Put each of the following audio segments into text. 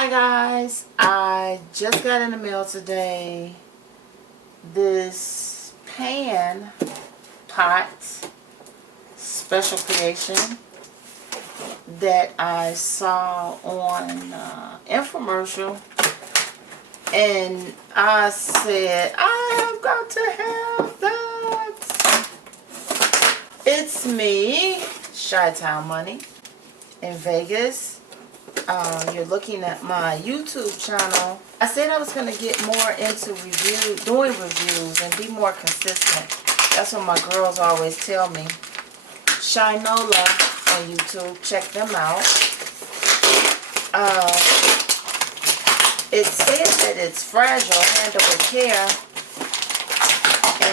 Hi guys, I just got in the mail today this pan pot special creation that I saw on infomercial, and I said I've got to have that. It's me, Chi-Town Money in Vegas. You're looking at my YouTube channel. I said I was going to get more into doing reviews and be more consistent. That's what my girls always tell me. Shinola on YouTube, check them out. It says that it's fragile, handle with care.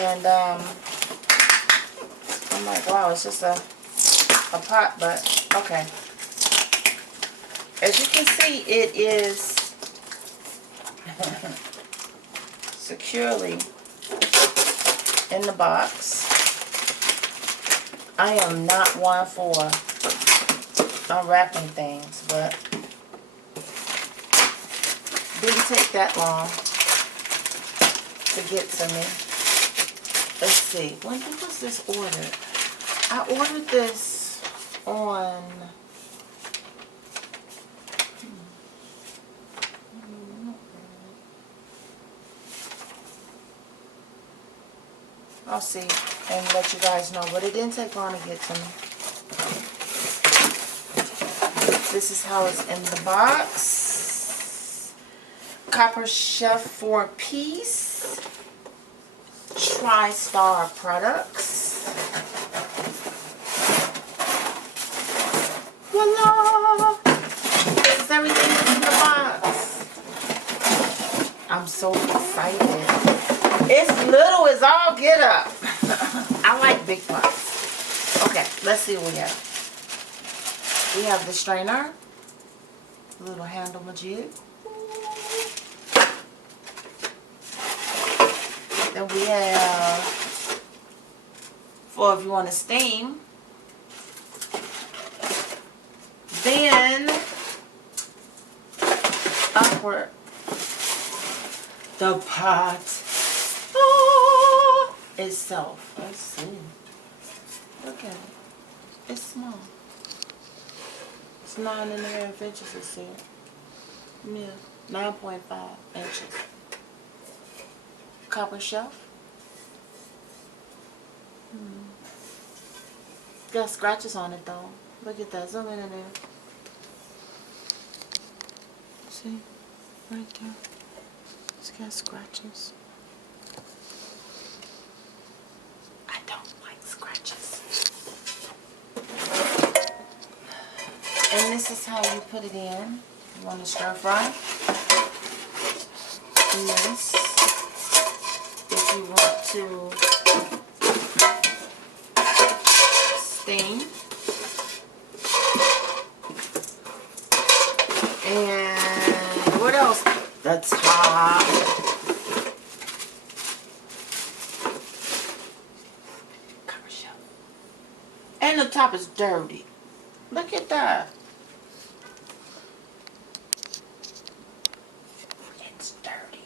And I'm like, wow, it's just a pot, but okay. As you can see, it is securely in the box. I am not one for unwrapping things, but didn't take that long to get to me. Let's see, when was this ordered? I ordered this on... I'll see and let you guys know, but it didn't take long to get to me. This is how it's in the box. Copper Chef 4-piece. Tri-Star products. Voila! This is everything that's in the box. I'm so excited. It's little as all get up. I like big pots. Okay, let's see what we have. We have the strainer. Little handle majig. Then we have, for if you want to steam. Then, upward, the pot itself. Let's see. Look at it. It's small. It's 9.5 inches, it said. Yeah, 9.5 inches. Copper shelf. Got scratches on it though. Look at that. Zoom in there. See? Right there. It's got scratches. And this is how you put it in. You want to stir fry. And this, if you want to steam. And what else? The top. Cover shelf. And the top is dirty. Look at that. It's dirty.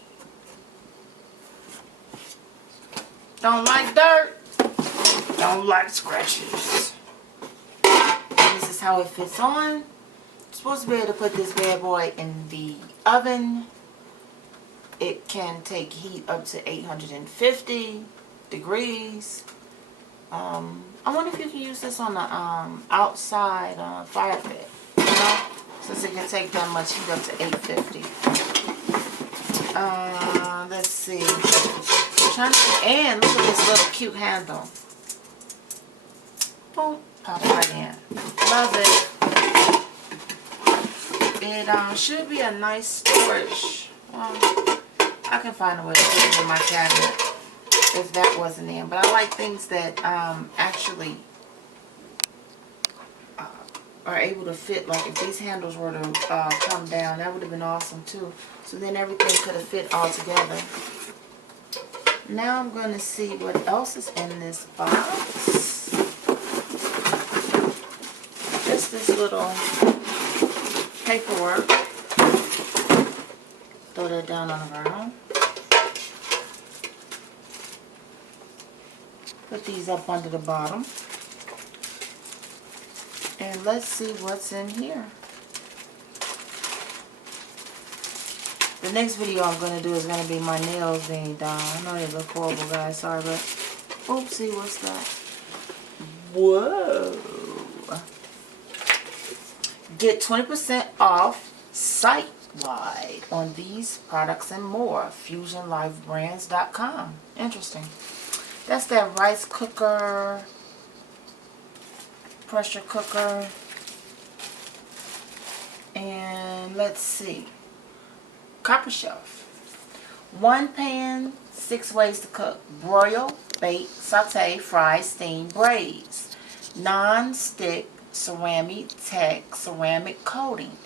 Don't like dirt. Don't like scratches. This is how it fits on. You're supposed to be able to put this bad boy in the oven. It can take heat up to 850 degrees. I wonder if you can use this on the outside fire pit, you know, since it can take that much heat up to 850. Let's see. And look at this little cute handle. Boom, pop right in. Love it. It should be a nice storage. I can find a way to put it in my cabinet if that wasn't in, but I like things that actually are able to fit. Like if these handles were to come down, that would have been awesome too. So then everything could have fit all together. Now I'm going to see what else is in this box. Just this little paperwork. throw that down on the ground. Put these up under the bottom. And let's see what's in here. The next video I'm going to do is going to be my nails being done. I know they look horrible, guys. Sorry, but... Oopsie, what's that? Whoa. Get 20% off site-wide on these products and more. FusionLifeBrands.com. Interesting. That's that rice cooker, pressure cooker. And let's see. Copper shelf. 1 pan, 6 ways to cook. Broil, bake, saute, fry, steam, braise. Non-stick ceramic tech ceramic coating.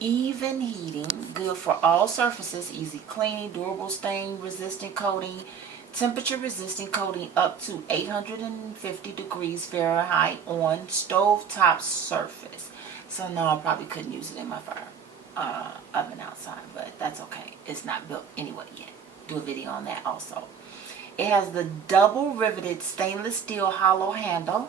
Even heating, good for all surfaces, easy cleaning, durable stain resistant coating, temperature resistant coating up to 850 degrees Fahrenheit on stovetop surface. So no, I probably couldn't use it in my fire oven outside, but that's okay. It's not built anyway yet. Do a video on that also. It has the double riveted stainless steel hollow handle.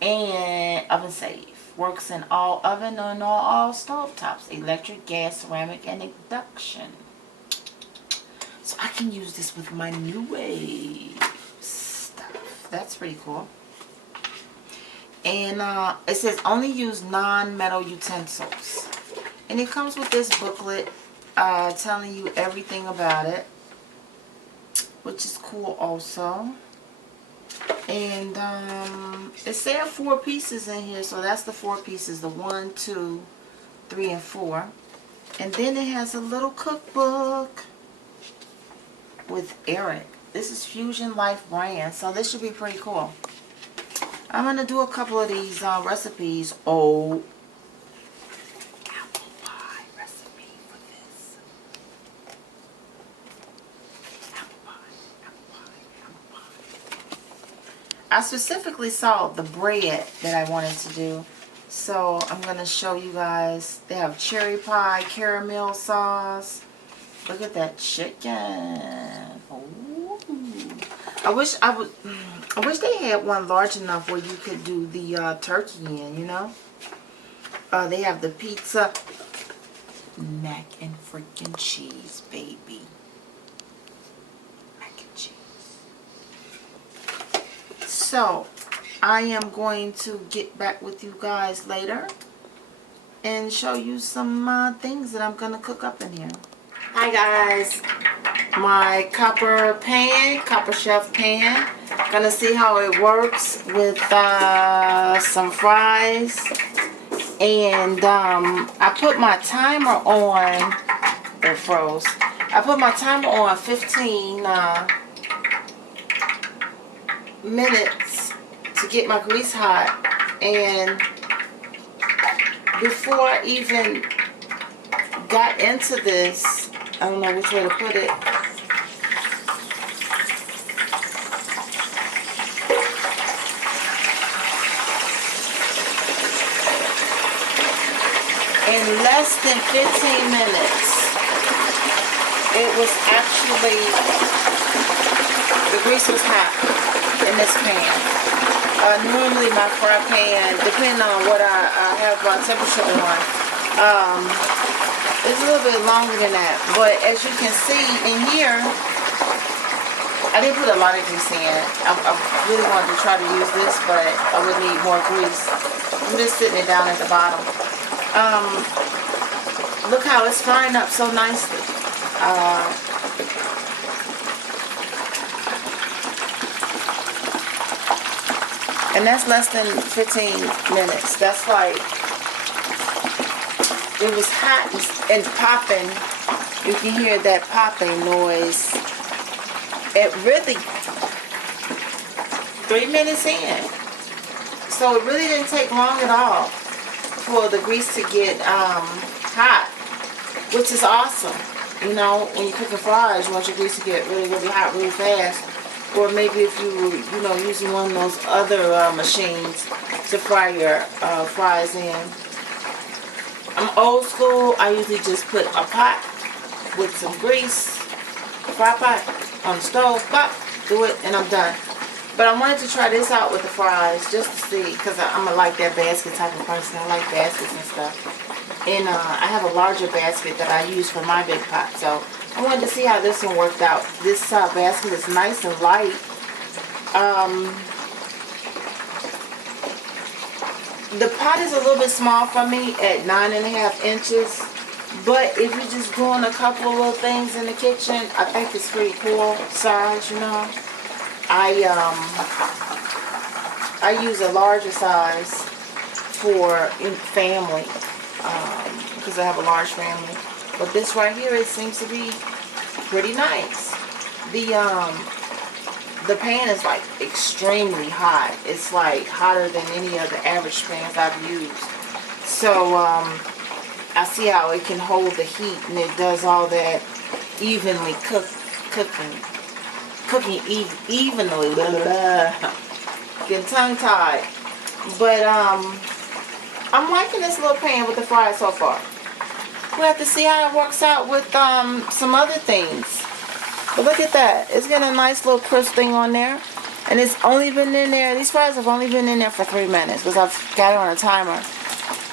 And oven safe. Works in all oven and all stove tops. Electric, gas, ceramic, and induction. So I can use this with my new wave stuff. That's pretty cool. And it says only use non-metal utensils. And it comes with this booklet telling you everything about it, which is cool also. And it said 4 pieces in here, so that's the 4 pieces, the 1, 2, 3, and 4. And then it has a little cookbook with Eric. This is Fusion Life Brand, so this should be pretty cool. I'm going to do a couple of these recipes. Oh, apple pie recipe for this. Apple pie. I specifically saw the bread that I wanted to do. So I'm going to show you guys. They have cherry pie, caramel sauce. Look at that chicken. Ooh. I wish they had one large enough where you could do the turkey in, you know. They have the pizza, mac and freaking cheese, baby. Mac and cheese. So, I am going to get back with you guys later and show you some things that I'm going to cook up in here. Hi guys. My copper shelf pan. Gonna see how it works with some fries. And I put my timer on. It froze. I put my timer on 15 minutes to get my grease hot. And before I even got into this, I don't know which way to put it. In less than 15 minutes, it was actually, the grease was hot in this pan. Normally my fry pan, depending on what I have my temperature on, it's a little bit longer than that. But as you can see in here, I didn't put a lot of grease in. I really wanted to try to use this, but I would need more grease. I'm just sitting it down at the bottom. Look how it's frying up so nicely. And that's less than 15 minutes. That's like, it was hot and popping. You can hear that popping noise. It really, 3 minutes in. So it really didn't take long at all for the grease to get hot, which is awesome. You know, when you're cooking fries, you want your grease to get really, really hot really fast. Or maybe if you know, using one of those other machines to fry your fries in. I'm old school. I usually just put a pot with some grease, fry pot on the stove, pop, do it, and I'm done. But I wanted to try this out with the fries just to see, because I'm a like that basket type of person. I like baskets and stuff. And I have a larger basket that I use for my big pot. So I wanted to see how this one worked out. This basket is nice and light. The pot is a little bit small for me at 9.5 inches. But if you're just doing a couple of little things in the kitchen, I think it's pretty cool size, you know. I use a larger size for family, because I have a large family. But this right here, it seems to be pretty nice. The pan is like extremely hot. It's like hotter than any of the average pans I've used. So I see how it can hold the heat, and it does all that evenly cooking evenly. Blah, blah, blah. Getting tongue tied. But I'm liking this little pan with the fries so far. We'll have to see how it works out with some other things. But look at that. It's getting a nice little crisp thing on there. And it's only been in there, these fries have only been in there for 3 minutes because I've got it on a timer.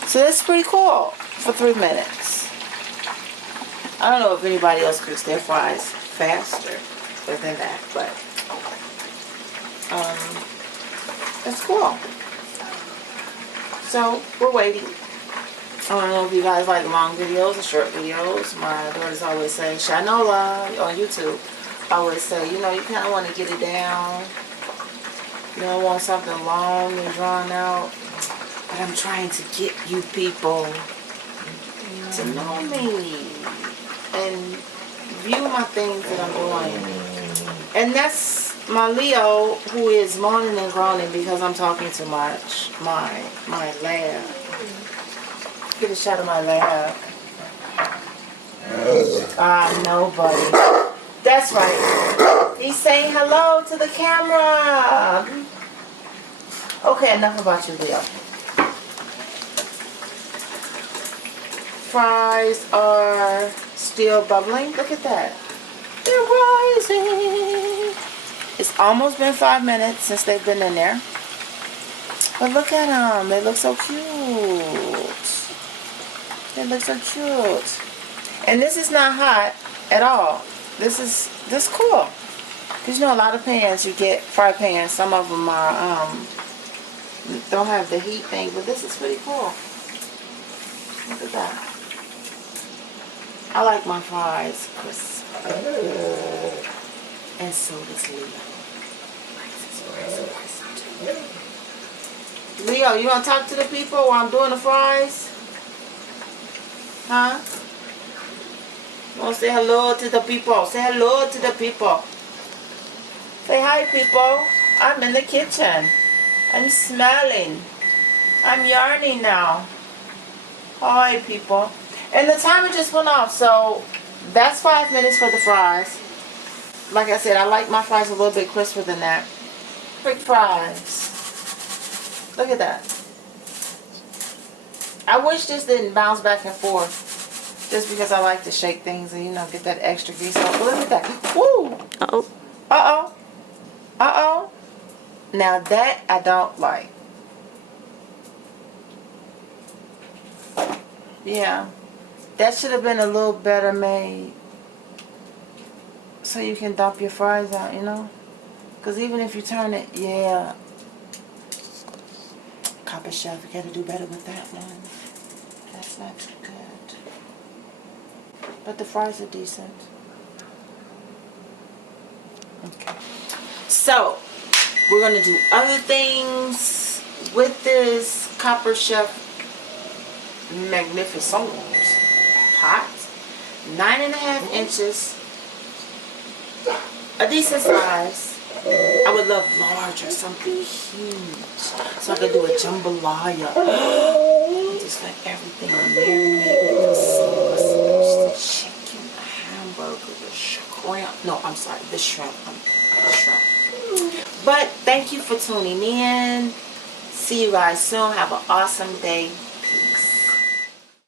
So that's pretty cool for 3 minutes. I don't know if anybody else cooks their fries faster than that, but that's cool. So we're waiting. I don't know if you guys like long videos or short videos. My daughters always say, Shanola on YouTube, always say, you know, you kind of want to get it down. You don't want something long and drawn out. But I'm trying to get you people to know me and view my things that I'm doing. And that's my Leo, who is moaning and groaning because I'm talking too much. My lab. Get a shot of my lab. Nobody. That's right. He's saying hello to the camera. Okay, enough about you, Leo. Fries are still bubbling. Look at that. They're rising. It's almost been 5 minutes since they've been in there. But look at them. They look so cute. They look so cute. And this is not hot at all. This is cool. Because you know a lot of pans you get, fry pans, some of them are don't have the heat thing, but this is pretty cool. Look at that. I like my fries crisp. And so does Leo. Leo, you want to talk to the people while I'm doing the fries? Huh? You want to say hello to the people? Say hello to the people. Say hi, people. I'm in the kitchen. I'm smelling. I'm yarning now. Hi, people. And the timer just went off, so that's 5 minutes for the fries. Like I said, I like my fries a little bit crisper than that. Quick fries. Look at that. I wish this didn't bounce back and forth. Just because I like to shake things and, you know, get that extra grease off. But look at that. Woo! Uh-oh. Uh-oh. Uh-oh. Now that I don't like. Yeah. That should have been a little better made. So you can dump your fries out, you know? Because even if you turn it, yeah. Copper Chef, you got to do better with that one. That's not too good. But the fries are decent. Okay. So, we're going to do other things with this Copper Chef Magnificent pot. 9.5 inches. A decent size. I would love larger, something huge. So I could do a jambalaya. And just let everything marinate with the sauce. The chicken, the hamburger, the shrimp. No, I'm sorry, the shrimp. The shrimp. But thank you for tuning in. See you guys soon. Have an awesome day.